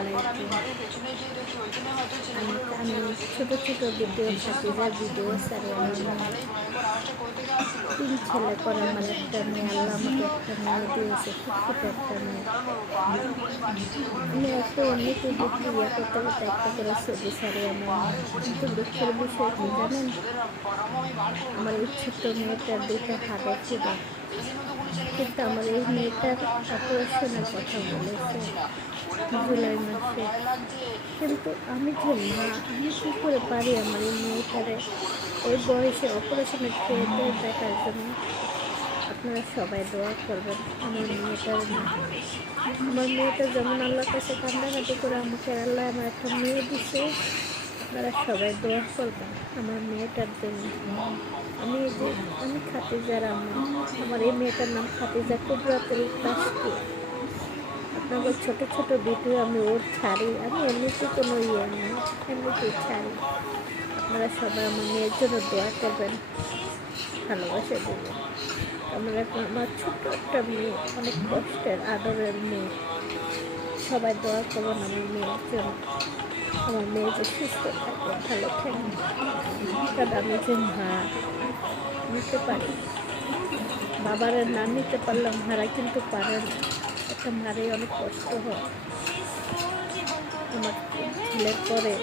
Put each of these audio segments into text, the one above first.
আলাইকুম। আমি ছোটো ছোটো ভিডিও ভাতিজার ভিডিও ছাড়ি। আমার 3 ছেলে করে আমার একটা মেয়ে, আল্লাহ আমাকে একটা মেয়ে দিয়েছে, ফুটফুটে একটা মেয়ে। আমি একটা এমনিতে দেখি করতে করতে একটা করে ছবি ছাড়ি আমার। কিন্তু দুঃখের বিষয় কি জানেন, আমার এই ছোট্ট মেয়েটার 2টা হাড়ও ফুটো। কিন্তু আমার এই মেয়েটার অপারেশনের কথা বলেছে জুলাই মাসে। কিন্তু আমি যে মা, আমি কী করে পারি আমার এই মেয়েটারে এই বয়সে অপারেশনের থিয়েটারে দেখার জন্য। আপনারা সবাই দোয়া করবেন আমার মেয়েটার না। আমার মেয়েটা যেমন আল্লাহর কাছে কান্দাকাটি করে আমাকে আল্লাহ আমার একটা মেয়ে দিছে, আপনারা সবাই দোয়া করবেন আমার মেয়েটার জন্য। আমি খাতিজার আম্মা। আমার এই মেয়েটার নাম খাতিজা কুদরাতুল তাসকিয়া। আপনাদের ছোটো ছোটো ভিডিও আমি ওর ছাড়ি, আমি এমনিতে কোনো নেই, এমনিতেই ছাড়ি। আপনারা সবাই আমার মেয়ের জন্য দোয়া করবেন, ভালোবাসা দেবেন। আমার ছোট্ট একটা মেয়ে, অনেক কষ্টের আদরের মেয়ে। সবাই দোয়া করবেন আমার মেয়ের জন্য। আমার মেয়ে যে সুস্থ থাকে, ভালো থাকে। কারণ আমি যে মা নিতে পারি, বাবারা না নিতে পারলাম, মারা কিন্তু পারে না। একটা মারে অনেক কষ্ট হয়। আমার ছেলের পরে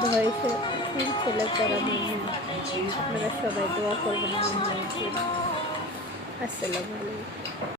বয়সে 3 ছেলের পর আমার মেয়ে। আপনারা সবাই দোয়া করবেন আমার মেয়ের জন্য। আসসালামু আলাইকুম।